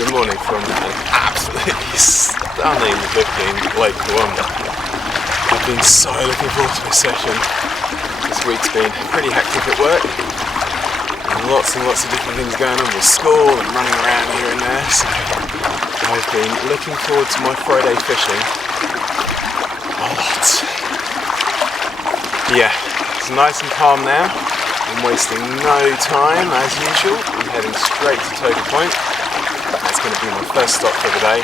good morning from an absolutely stunning looking Lake Kurwongbah. I've been so looking forward to this session. This week's been pretty hectic at work. And lots of different things going on with school and running around here and there. So I've been looking forward to my Friday fishing a lot. Yeah, it's nice and calm now. I'm wasting no time as usual. I'm heading straight to Toga Point. That's going to be my first stop for the day.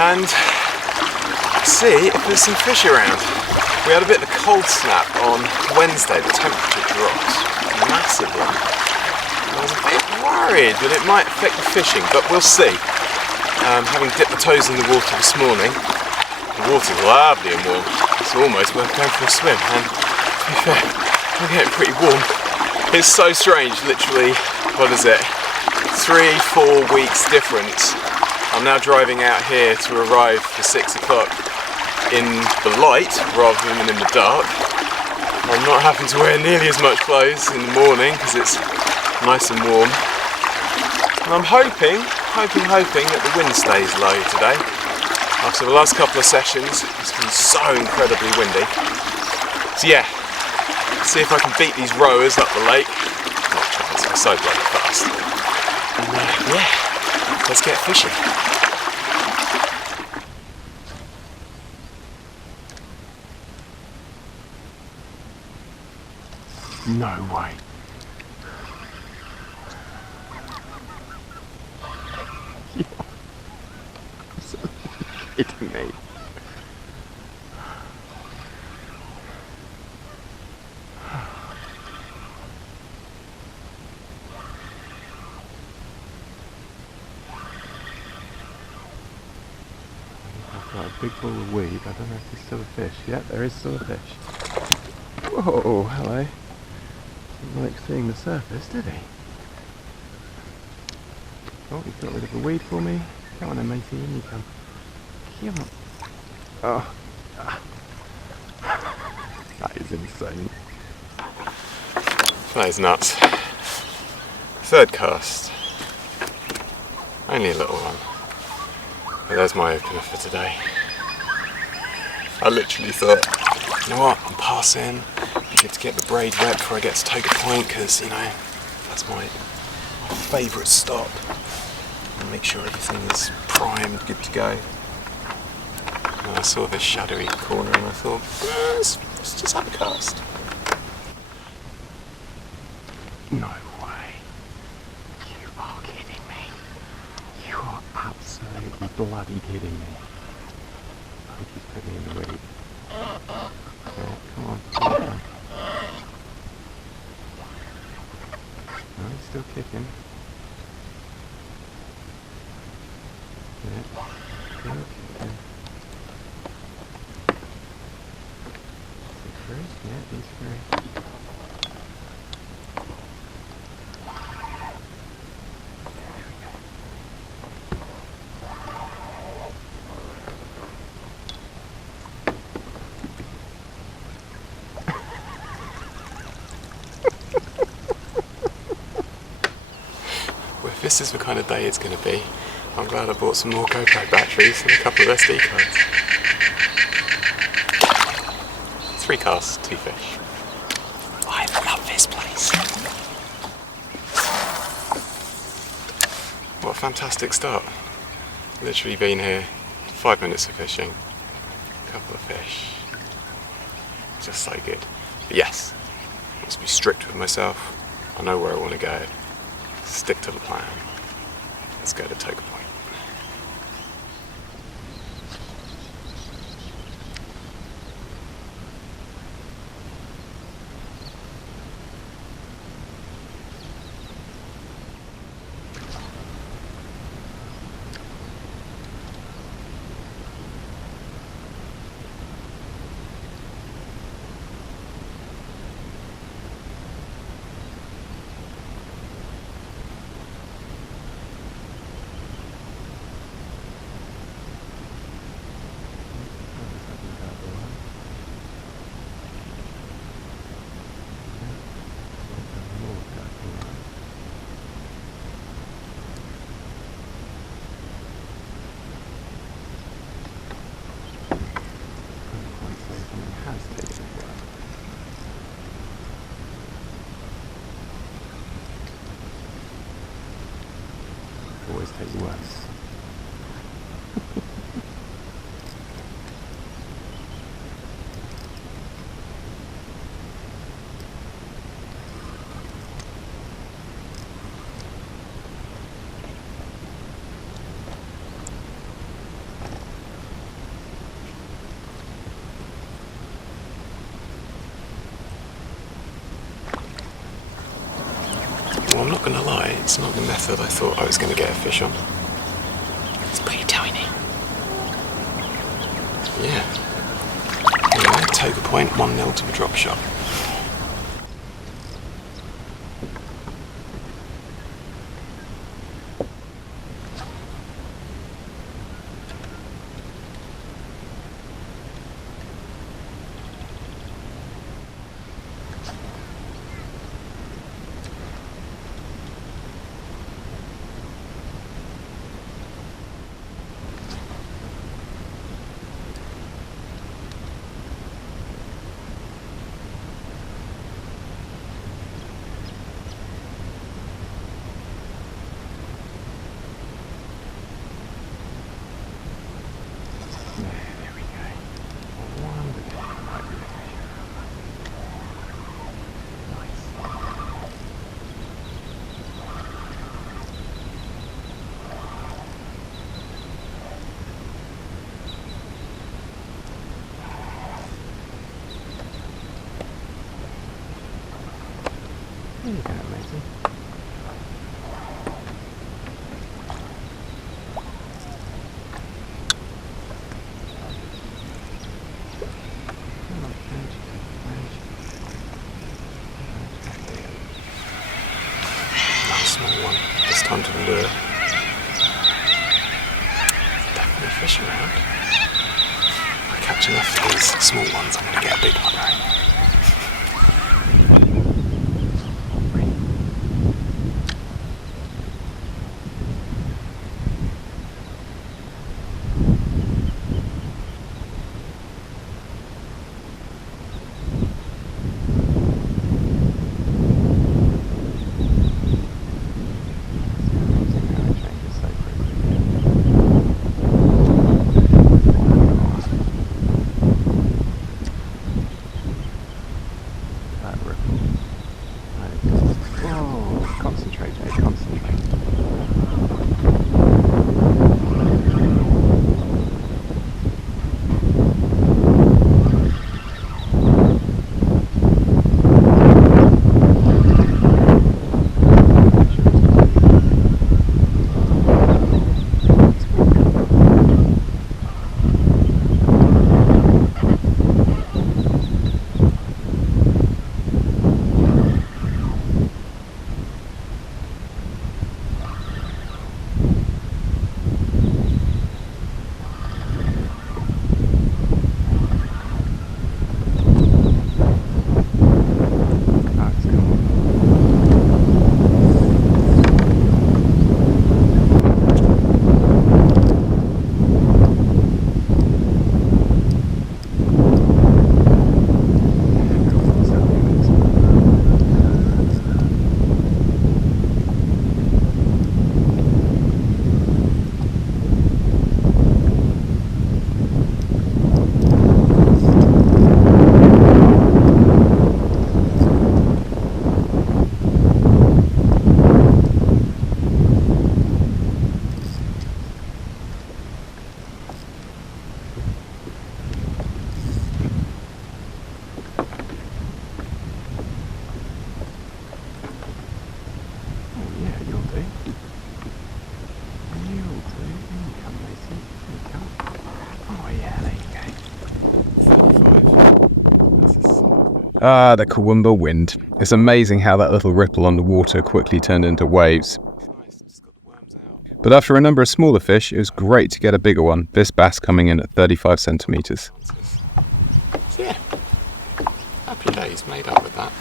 And see if there's some fish around. We had a bit of a cold snap on Wednesday. The temperature dropped massively. I was a bit worried that it might affect the fishing, but we'll see. Having dipped my toes in the water this morning, the water's lovely and warm. It's almost worth going for a swim. And to be fair, I'm getting pretty warm. It's so strange, literally, what is it, 3-4 weeks difference. I'm now driving out here to arrive for 6 o'clock in the light rather than in the dark. I'm not having to wear nearly as much clothes in the morning because it's nice and warm. And I'm hoping that the wind stays low today. After the last couple of sessions, it's been so incredibly windy. So yeah, see if I can beat these rowers up the lake. Not a chance, they're so bloody fast. And yeah, let's get fishing. No way. You're kidding me. I've got a big ball of weed. I don't know if there's still a fish. Yep, there is still a fish. Whoa, hello. Didn't like seeing the surface, did he? Oh, he's got rid of the weed for me. Come on then, matey, in you come. Come on. Oh. That is insane. That is nuts. Third cast. Only a little one. But there's my opener for today. I literally thought, you know what, I'm passing. It'd be good to get the braid wet before I get to Toga Point because, you know, that's my favourite stop. And make sure everything is primed, good to go. And I saw this shadowy corner and I thought, let's just have a cast. No way. You are kidding me. You are absolutely bloody kidding me. I think he's put me in the weed. Yeah, come on. No, he's still kicking. Yeah, still kicking. Is he free? Yeah, he's free. If this is the kind of day it's going to be, I'm glad I bought some more GoPro batteries and a couple of SD cards. 3 casts, 2 fish. I love this place. What a fantastic start. Literally been here 5 minutes of fishing, a couple of fish. Just so good. But yes, I must be strict with myself. I know where I want to go. Stick to the plan. Let's go to Toga Point. always tastes worse. Well, I'm not going to lie, it's not the method I thought I was going to get a fish on. It's pretty tiny. Yeah. Anyway, Toga point, 1-0 to the drop shot. There we go. Wonderful. Nice. There you go, matey. Small one, this time to the lure. Definitely fish around. If I catch enough of these small ones, I'm going to get a big one, right? Concentrate, Jay, concentrate. Ah, the Kurwongbah wind. It's amazing how that little ripple on the water quickly turned into waves. But after a number of smaller fish, it was great to get a bigger one, this bass coming in at 35 centimetres. So yeah, happy days made up with that.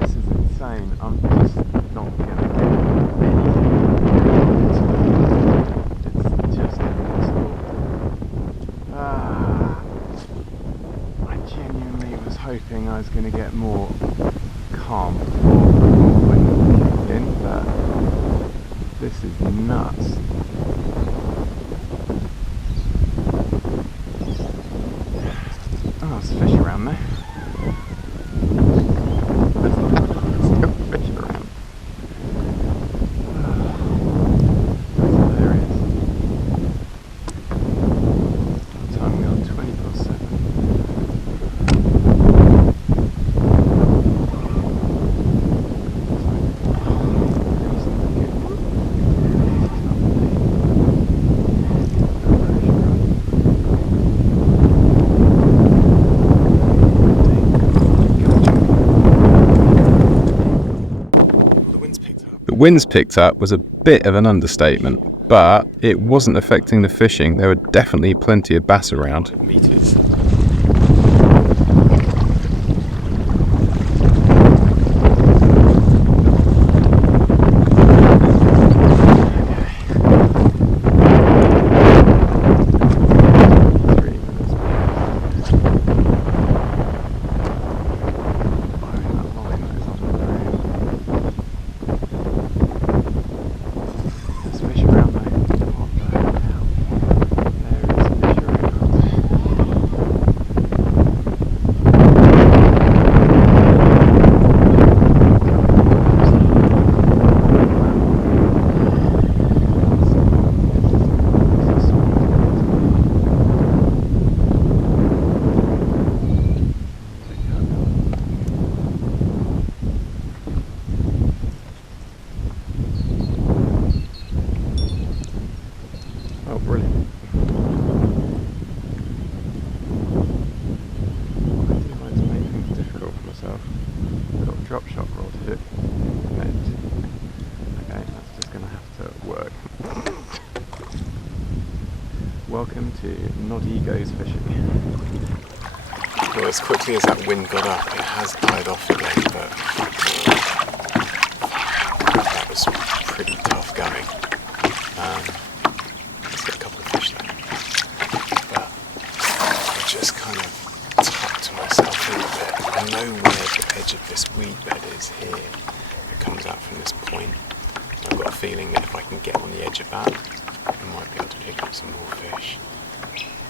This is insane, I'm just not going to get anything. It's just impossible. I genuinely was hoping I was going to get more calm before the wind kicked in, but winds picked up was a bit of an understatement, but it wasn't affecting the fishing. There were definitely plenty of bass around. Meters. Oh, brilliant. I do like to make things difficult for myself. Got a drop shot rod hook net. Okay, that's just going to have to work. Welcome to Not Egos fishing. Well, as quickly as that wind got up, it has died off again, but that was pretty tough going. Let's get a couple of fish there. But I just kind of tucked myself in a bit. I know where the edge of this weed bed is here. It comes out from this point. I've got a feeling that if I can get on the edge of that, I might be able to pick up some more fish.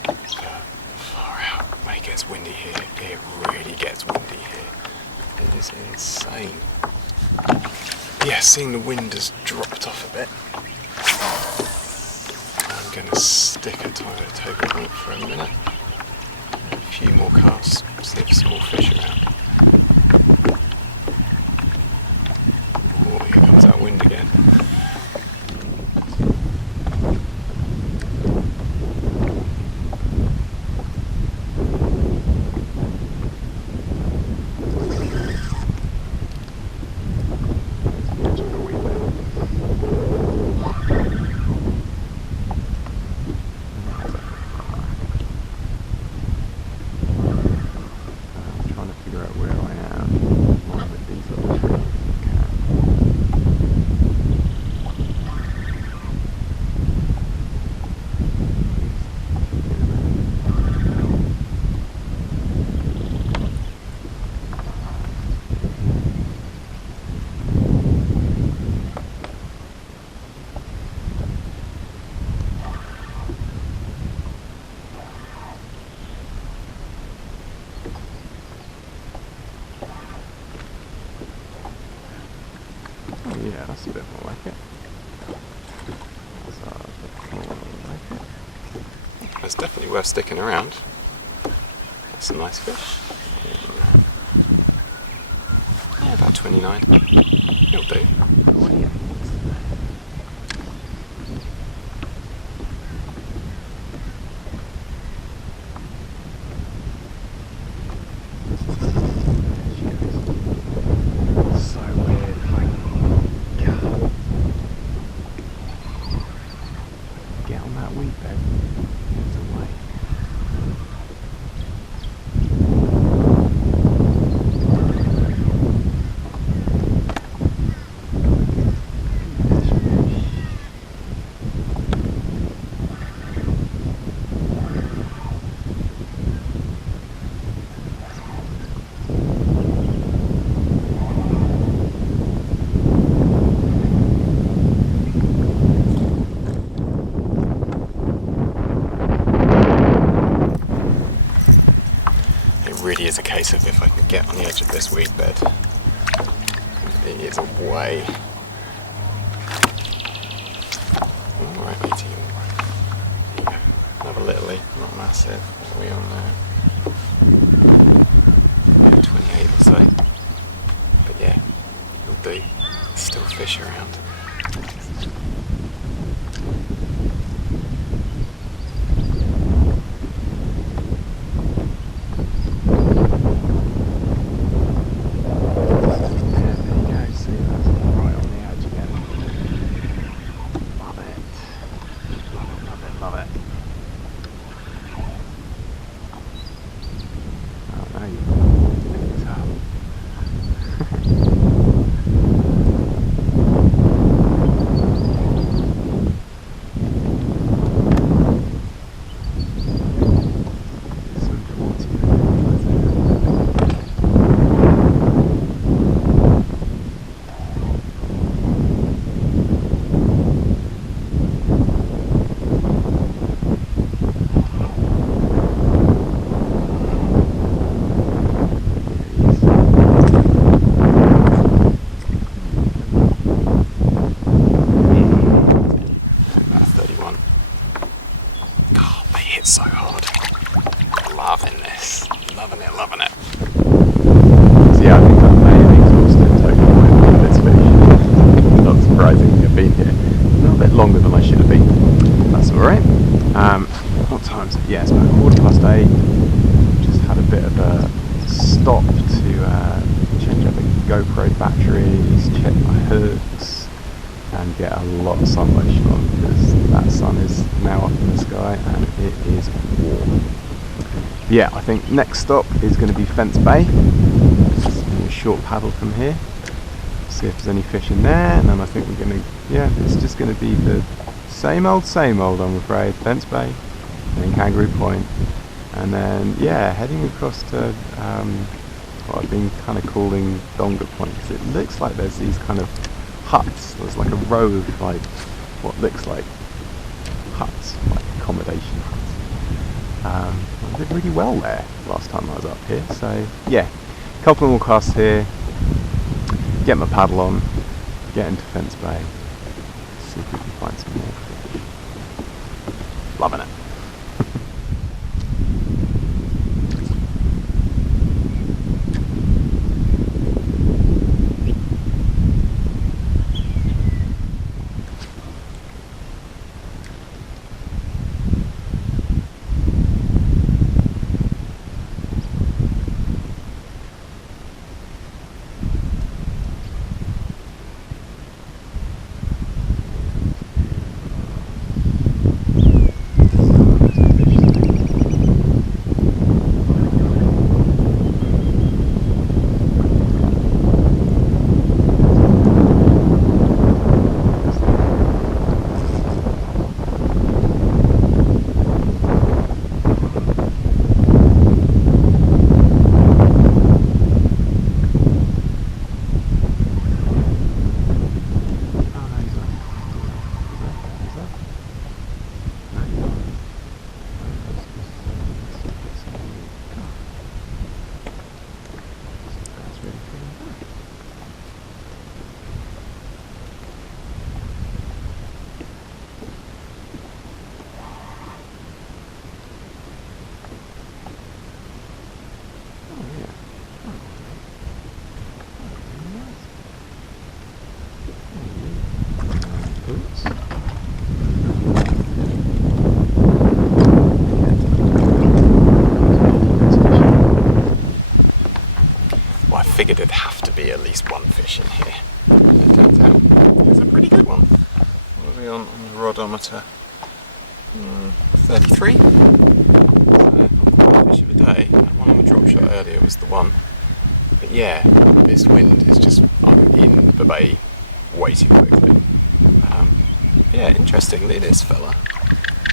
But far out, when it gets windy here, it really gets windy here. It is insane. Yeah, seeing the wind has dropped off a bit. I'm going to stick a token on it for a minute. A few more casts, see if some more fish around. Oh, here comes that wind again. Yeah, that's a bit more like it. That's a bit more like it. It's definitely worth sticking around. That's a nice fish. Yeah, about 29. It'll do. Brilliant. So weird. Get on that weed bed. It's away. Really is a case of if I can get on the edge of this weed bed, it is away. Alright matey, alright. There you go. Another littly, not massive. What are we on there? 28 or so. But yeah, it'll do. There's still fish around. been here. A little bit longer than I should have been. That's alright. What time is it? Yeah, it's about 8:15. Just had a bit of a stop to change out the GoPro batteries, check my hooks, and get a lot of sun lotion on because that sun is now up in the sky and it is warm. Yeah, I think next stop is going to be Fence Bay. Just a short paddle from here. See if there's any fish in there, and then I think we're going to, yeah, it's just going to be the same old, I'm afraid. Fence Bay, then Kangaroo Point, and then, yeah, heading across to what I've been kind of calling Donga Point, because it looks like there's these kind of huts. There's like a row of like what looks like huts, like accommodation huts. I did really well there last time I was up here, so yeah, a couple more casts here, get my paddle on, get into Fence Bay, see if we can find some more fish. Loving it. Well, I figured it'd have to be at least one fish in here. It turns out it's a pretty good one. What are we on the rodometer? 33. Not quite a fish of a day. That one on the drop shot earlier was the one. But yeah, this wind is just, I'm in the bay way too quickly. Yeah, interestingly, this fella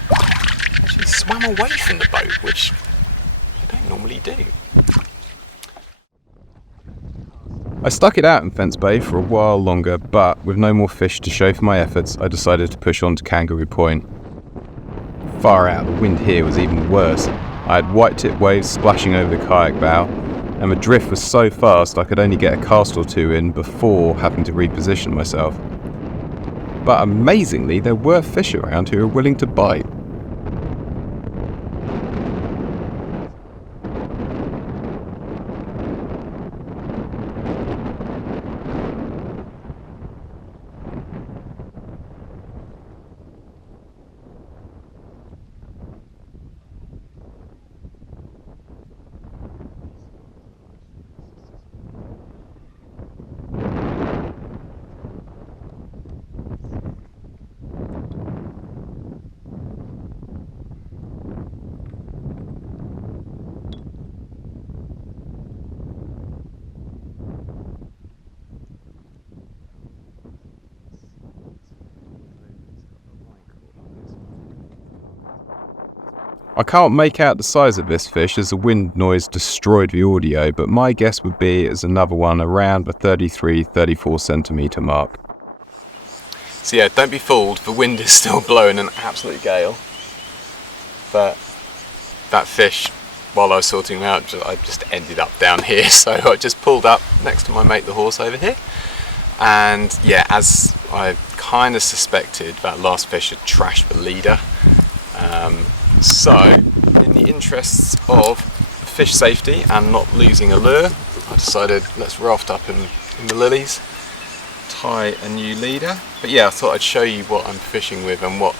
actually swam away from the boat, which I don't normally do. I stuck it out in Fence Bay for a while longer, but with no more fish to show for my efforts, I decided to push on to Kangaroo Point. Far out, the wind here was even worse. I had white tip waves splashing over the kayak bow, and the drift was so fast I could only get a cast or two in before having to reposition myself. But amazingly, there were fish around who were willing to bite. I can't make out the size of this fish as the wind noise destroyed the audio, but my guess would be it's another one around the 33-34 centimetre mark. So yeah, don't be fooled, the wind is still blowing an absolute gale. But that fish, while I was sorting them out, I just ended up down here, so I just pulled up next to my mate the horse over here. And yeah, as I kind of suspected, that last fish had trashed the leader. So, in the interests of fish safety and not losing a lure, I decided let's raft up in the lilies tie a new leader. But yeah, I thought I'd show you what I'm fishing with and what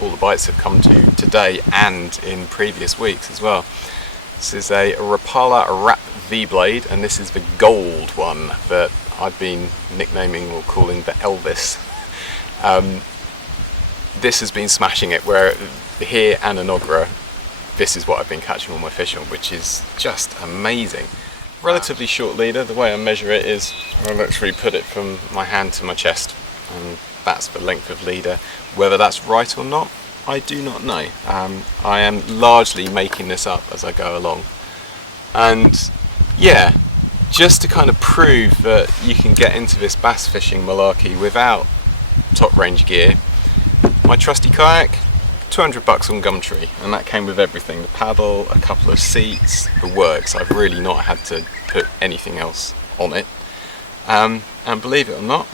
all the bites have come to today and in previous weeks as well. This is a Rapala Rap-V blade, and this is the gold one that I've been nicknaming or calling the Elvis. This has been smashing it, where here and Anogra, this is what I've been catching all my fish on, which is just amazing. Relatively short leader. The way I measure it is I literally put it from my hand to my chest, and that's the length of leader. Whether that's right or not, I do not know. I am largely making this up as I go along. And yeah, just to kind of prove that you can get into this bass fishing malarkey without top range gear, my trusty kayak, $200 on Gumtree, and that came with everything: the paddle, a couple of seats, the works. I've really not had to put anything else on it. And believe it or not,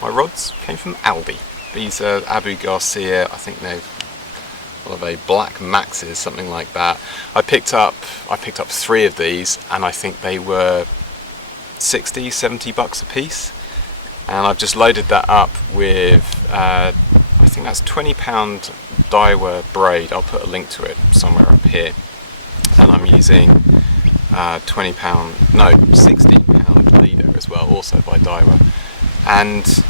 my rods came from Aldi. These are Abu Garcia, I think they're black maxes, something like that. I picked up 3 of these, and I think they were $60-70 a piece. And I've just loaded that up with I think that's £20 Daiwa braid. I'll put a link to it somewhere up here. And I'm using £16 leader as well, also by Daiwa. And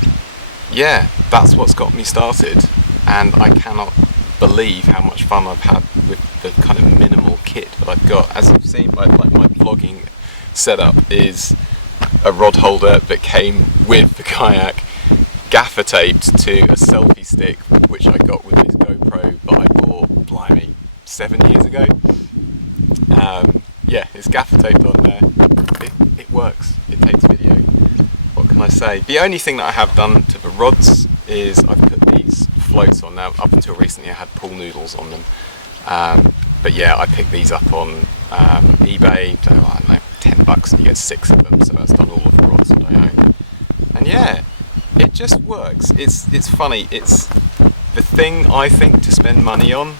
yeah, that's what's got me started, and I cannot believe how much fun I've had with the kind of minimal kit that I've got. As you've seen, my vlogging setup is a rod holder that came with the kayak, gaffer taped to a selfie stick which I got with this GoPro that I bought, blimey, 7 years ago. Yeah, it's gaffer taped on there. It works, it takes video. What can I say? The only thing that I have done to the rods is I've put these floats on. Now, up until recently I had pool noodles on them, but yeah, I picked these up on eBay, so I don't know, $10 and you get 6 of them, so that's done all of the rods that I own. And yeah, it just works. It's funny, it's the thing I think to spend money on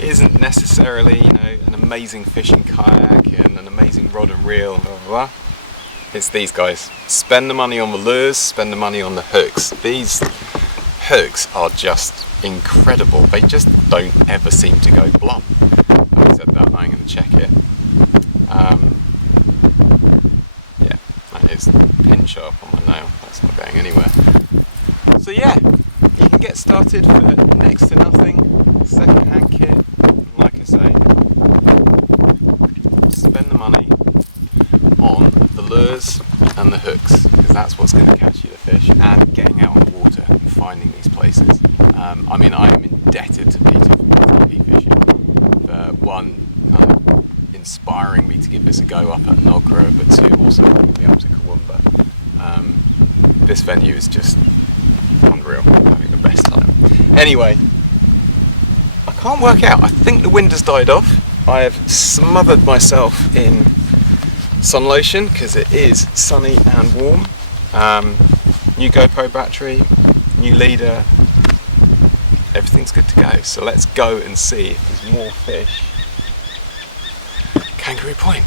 isn't necessarily, you know, an amazing fishing kayak and an amazing rod and reel and blah blah blah. It's these guys. Spend the money on the lures, spend the money on the hooks. These hooks are just incredible. They just don't ever seem to go blunt. Having said that, I'm going to check it. Yeah, that is pin sharp on my nail. That's not going anywhere. So yeah, you can get started for next to nothing. Second-hand kit, like I say. Spend the money on the lures and the hooks, because that's what's going to catch you the fish, and getting out on the water and finding these places. I mean, I am indebted to Peter from TV Fishing for one, kind of inspiring me to give this a go up at Nogra, but two, also bringing me up to Kurwongbah. This venue is just unreal. I'm having the best time. Anyway, I can't work out. I think the wind has died off. I have smothered myself in sun lotion because it is sunny and warm. New GoPro battery, new leader, everything's good to go. So let's go and see if there's more fish. Kangaroo Point.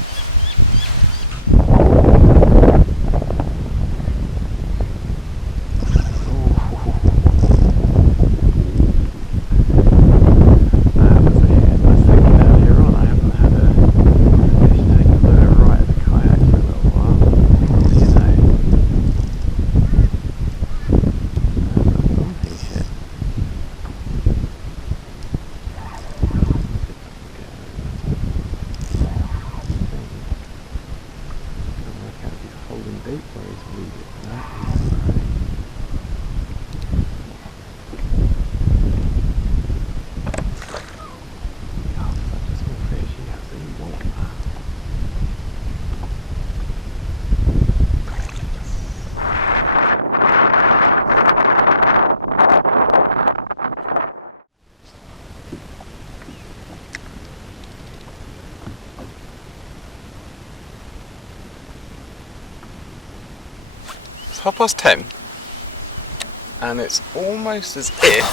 It's 10:30, and it's almost as if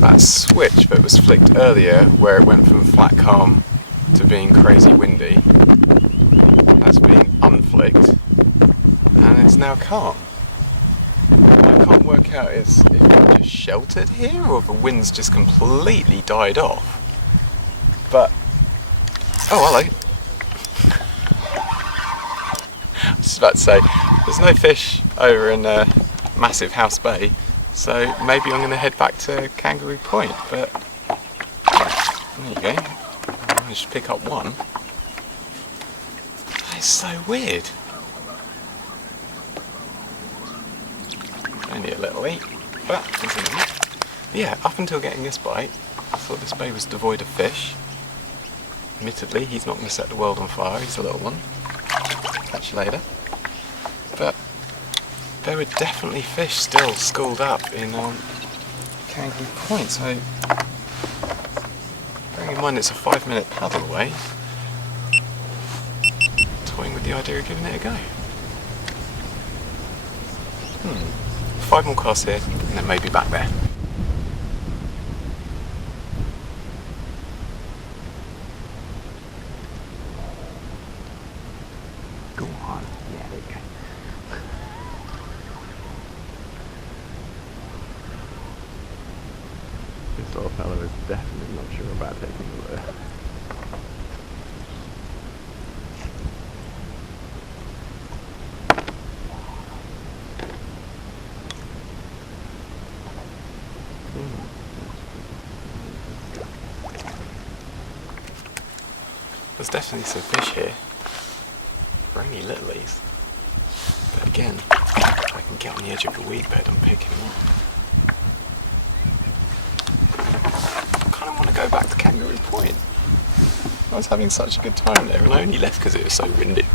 that switch that was flicked earlier, where it went from flat calm to being crazy windy, has been unflicked, and it's now calm. can't work out is if I'm just sheltered here or if the wind's just completely died off. But, oh hello. I was just about to say, there's no fish over in Massive House Bay, so maybe I'm going to head back to Kangaroo Point, but there you go. I managed to pick up one. That is so weird. Only a little eat, but yeah, up until getting this bite, I thought this bay was devoid of fish. Admittedly, he's not going to set the world on fire, he's a little one. Catch you later. But there were definitely fish still schooled up in Kangaroo Point, so bearing in mind it's a 5-minute paddle away, toying with the idea of giving it a go. 5 more casts here, and then maybe back there. Go on. Yeah, there you go. This little fellow is definitely not sure about taking the lure. There's definitely some fish here. They're only littlies. But again, if I can get on the edge of the weed bed, I'm picking them up. I kind of want to go back to Kangaroo Point. I was having such a good time there and I only left because it was so windy.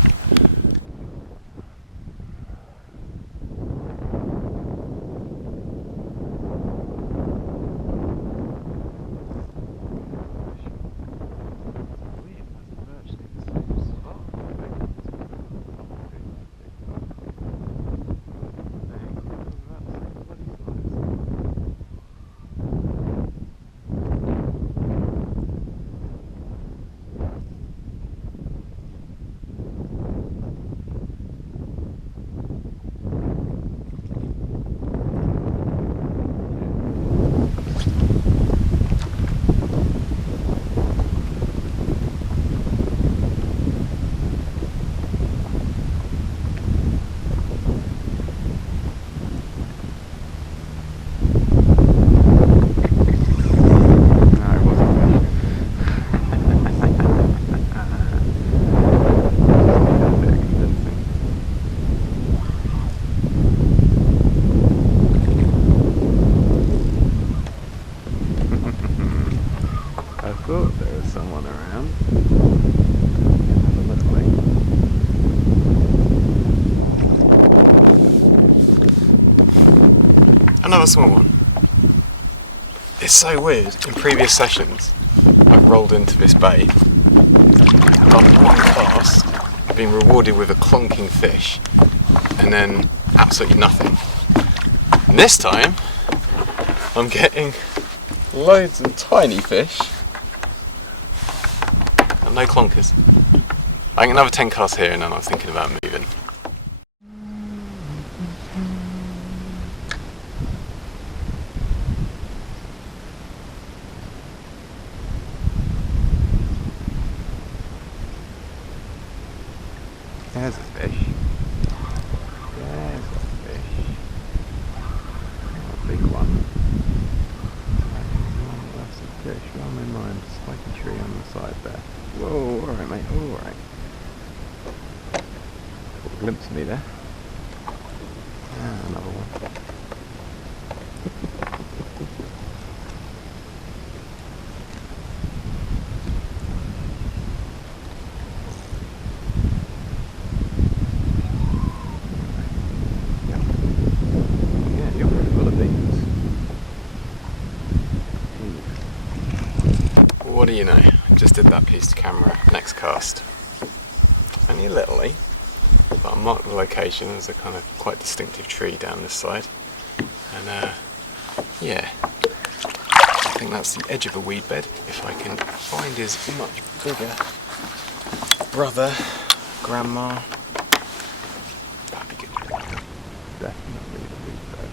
Another small one. It's so weird, in previous sessions I've rolled into this bay, done one cast, been rewarded with a clonking fish, and then absolutely nothing. And this time I'm getting loads of tiny fish and no clonkers. I think another 10 casts here and then I'm thinking about moving. There's a fish. There's a fish. Oh, a big one. That's a fish. Oh, my mind. Spiky tree on the side there. Whoa, alright mate, alright. Caught a glimpse of me there. Ah, another one. What do you know? I just did that piece to camera. Next cast. Only a littly, but I marked the location. There's a kind of quite distinctive tree down this side. And yeah, I think that's the edge of a weed bed. If I can find his much bigger brother, grandma, that'd be good. Definitely the weed bed.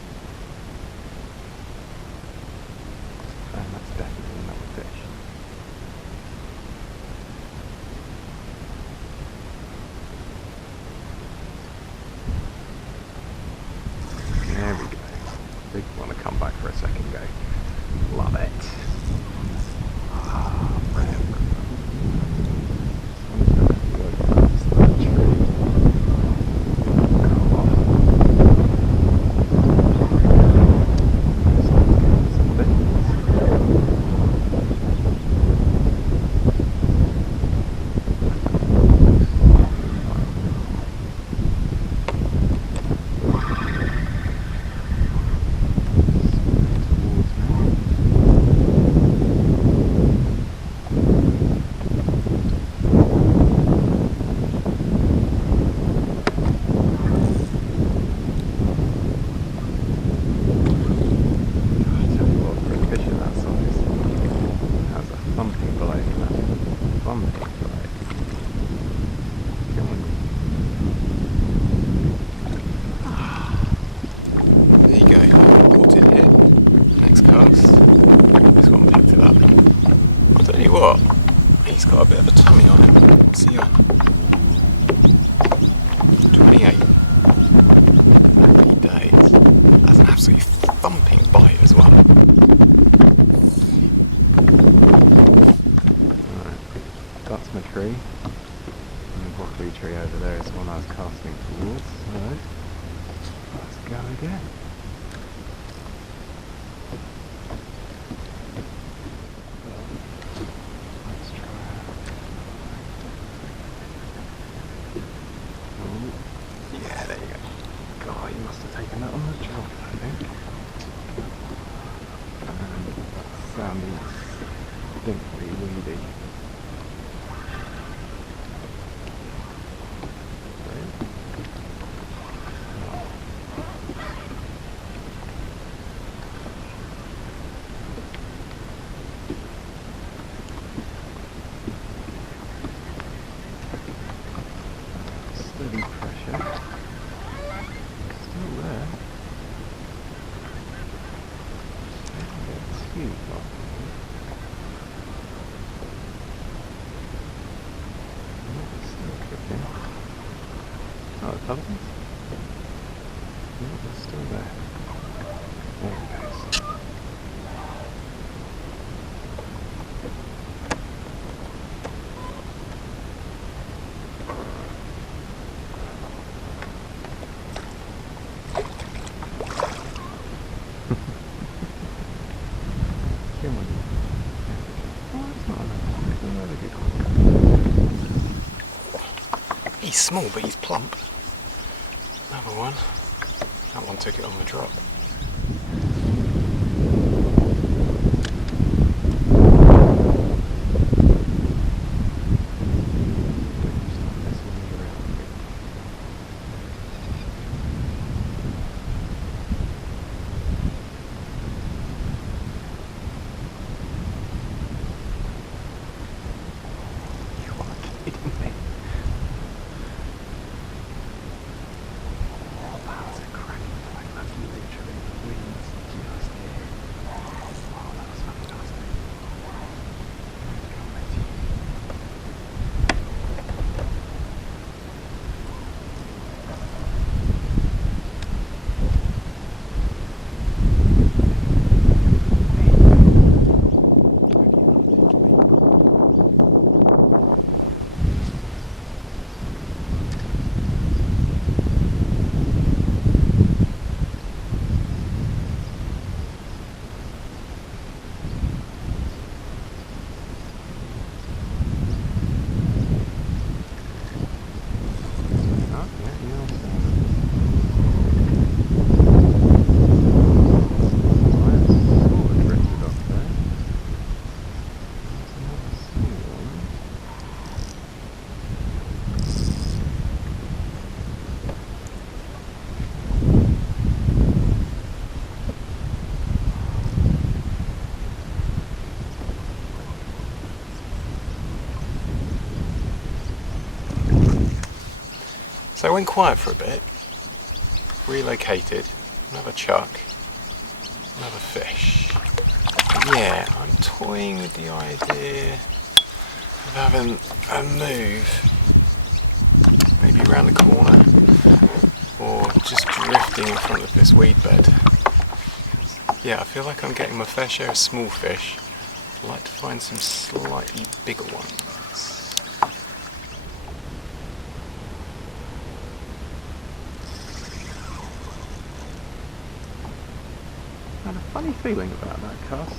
for a second go. Love it. Ah, brilliant. What? He's got a bit of a tummy on him. What's he on? 28. Happy days. That's an absolutely thumping bite as well. Alright, that's my tree. And the broccoli tree over there is the one I was casting towards. So, let's go again. Taken that on the drop, I think. And sounding distinctly weedy. Steady pressure. Oh, the pelicans? No, they're still there. There it goes. Come on. Oh, it's not enough. It's another good one. He's small, but he's plump. Another one. That one took it on the drop. So I went quiet for a bit, relocated, another chuck, another fish. But yeah, I'm toying with the idea of having a move, maybe around the corner, or just drifting in front of this weed bed. yeah, I feel like I'm getting my fair share of small fish. I'd like to find some slightly bigger ones. I had a funny feeling about that cast.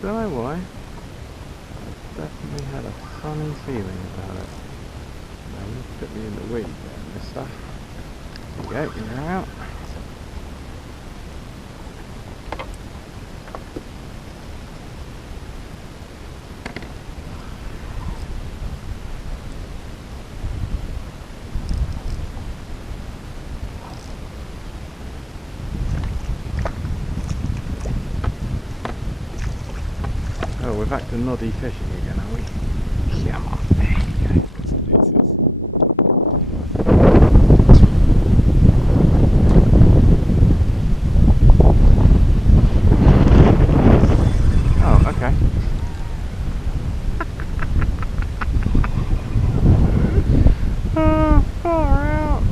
Don't know why. Definitely had a funny feeling about it. Now you put me in the weed there, mister. There you go, you're out. Oh, we're back to noddy fishing again, are we? Come on, there you go. Oh, okay. Oh, far out.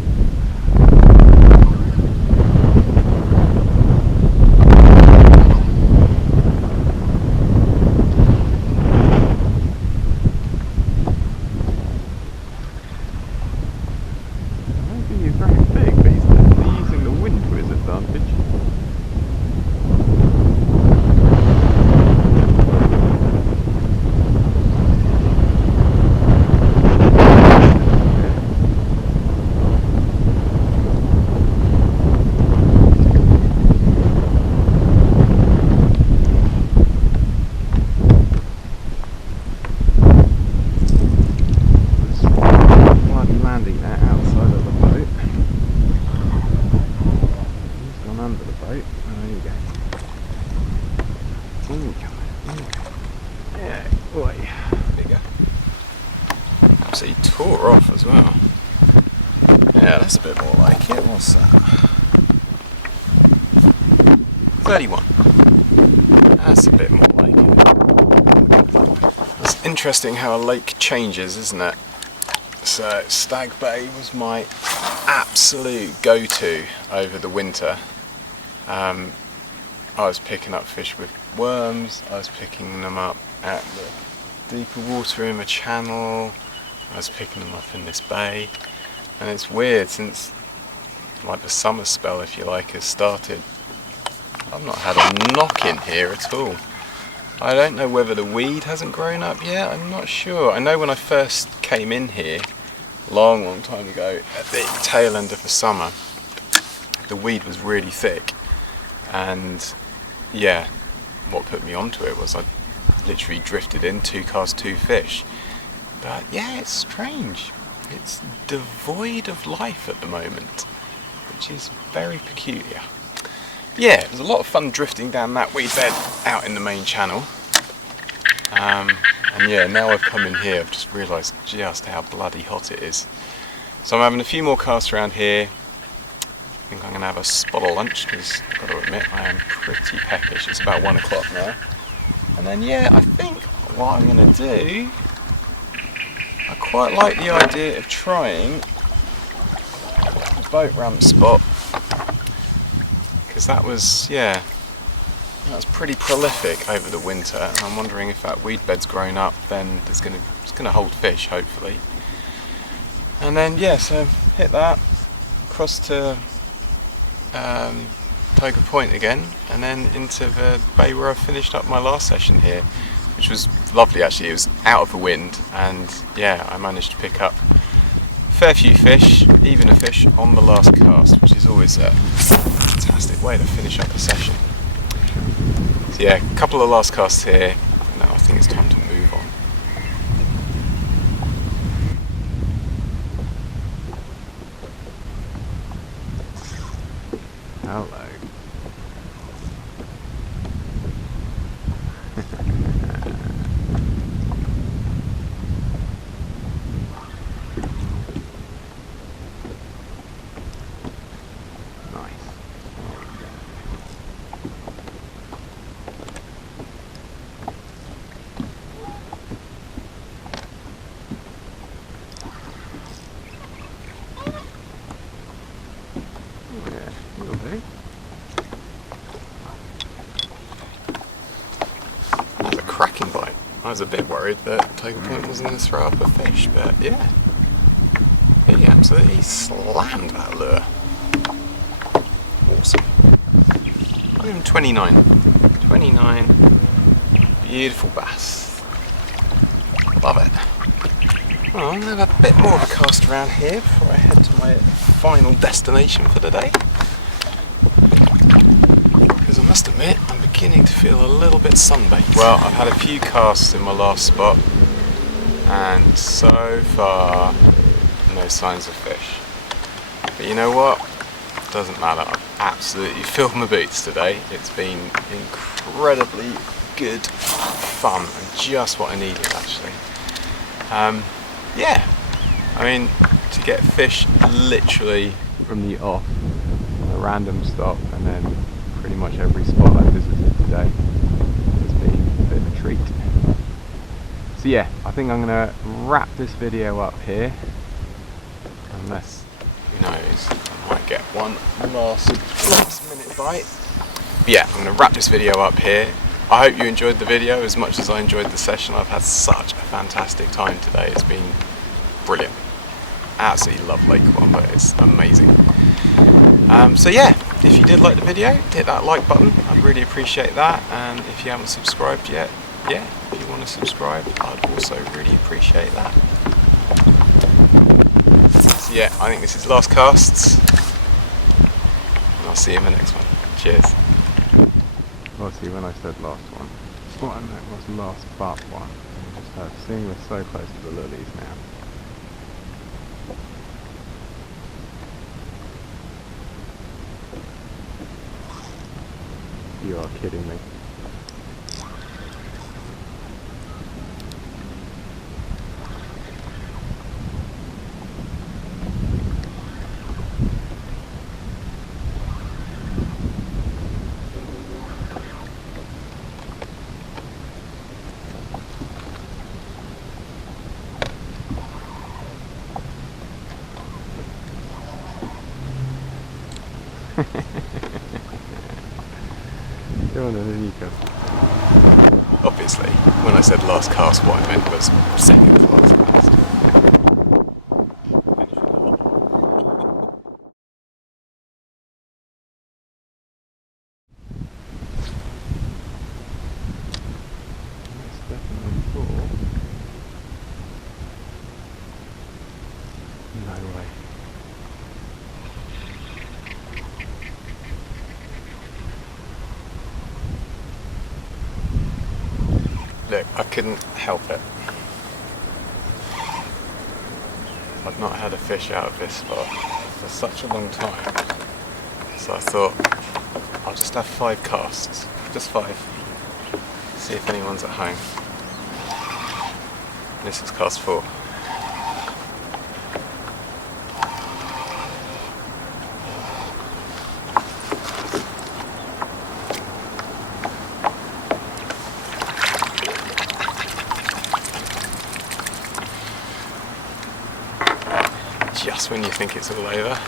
So he tore off as well. Yeah, that's a bit more like it. What's that? 31. That's a bit more like it. It's interesting how a lake changes, isn't it? So Stag Bay was my absolute go-to over the winter. I was picking up fish with worms, I was picking them up at the deeper water in the channel, I was picking them up in this bay, and it's weird since like the summer spell, if you like, has started. I've not had a knock in here at all. I don't know whether the weed hasn't grown up yet, I'm not sure. I know when I first came in here, long time ago, at the tail end of the summer, the weed was really thick, and yeah, what put me onto it was I literally drifted in 2 casts, 2 fish. But yeah, it's strange. It's devoid of life at the moment, which is very peculiar. Yeah, it was a lot of fun drifting down that weed bed out in the main channel. And yeah, now I've come in here, I've just realised just how bloody hot it is. So I'm having a few more casts around here. I think I'm going to have a spot of lunch because I've got to admit I am pretty peckish. It's about 1 o'clock now. And then yeah, I think what I'm going to do, I quite like the idea of trying the boat ramp spot, because that was, yeah, that was pretty prolific over the winter, and I'm wondering if that weed bed's grown up, then it's going to hold fish, hopefully. And then yeah, so hit that, across to Toga Point again, and then into the bay where I finished up my last session here, which was lovely actually. It was out of the wind, and yeah, I managed to pick up a fair few fish, even a fish on the last cast, which is always a fantastic way to finish up a session. So yeah, a couple of last casts here, and now I think it's time to move on. Hello. was a bit worried that Tiger Point wasn't going to throw up a fish, but yeah, he absolutely slammed that lure. Awesome. I'm even 29. 29 beautiful bass. Love it. Well, I'm going to have a bit more of a cast around here before I head to my final destination for the day. Because I must admit, I'm beginning to feel a little bit sunbaked. Well, I've had a few casts in my last spot, and so far, no signs of fish. But you know what? Doesn't matter. I've absolutely filled my boots today. It's been incredibly good fun and just what I needed, actually. Yeah, I mean, to get fish literally from the off, a random stop, and then pretty much every spot I visited today has been a bit of a treat. So yeah, I think I'm going to wrap this video up here, unless, who knows, I might get one last minute bite. But yeah, I'm going to wrap this video up here. I hope you enjoyed the video as much as I enjoyed the session. I've had such a fantastic time today. It's been brilliant. Absolutely love Lake Kurwongbah. It's amazing. So yeah, if you did like the video, hit that like button. I'd really appreciate that. And if you haven't subscribed yet, yeah, if you want to subscribe, I'd also really appreciate that. So yeah, I think this is last casts, and I'll see you in the next one. Cheers. Well, see, when I said last one, what I meant was last but one. Just seeing we're so close to the lilies now. You are kidding me. Go on then, you go. Obviously, when I said last cast, what I meant was second to last cast. It's definitely full. No way. Look, I couldn't help it. I've not had a fish out of this spot for such a long time. So I thought, I'll just have 5 casts. Just 5. See if anyone's at home. This is cast 4. Just when you think it's all over.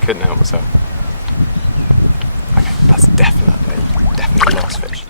Couldn't help myself. Okay, that's definitely last fish.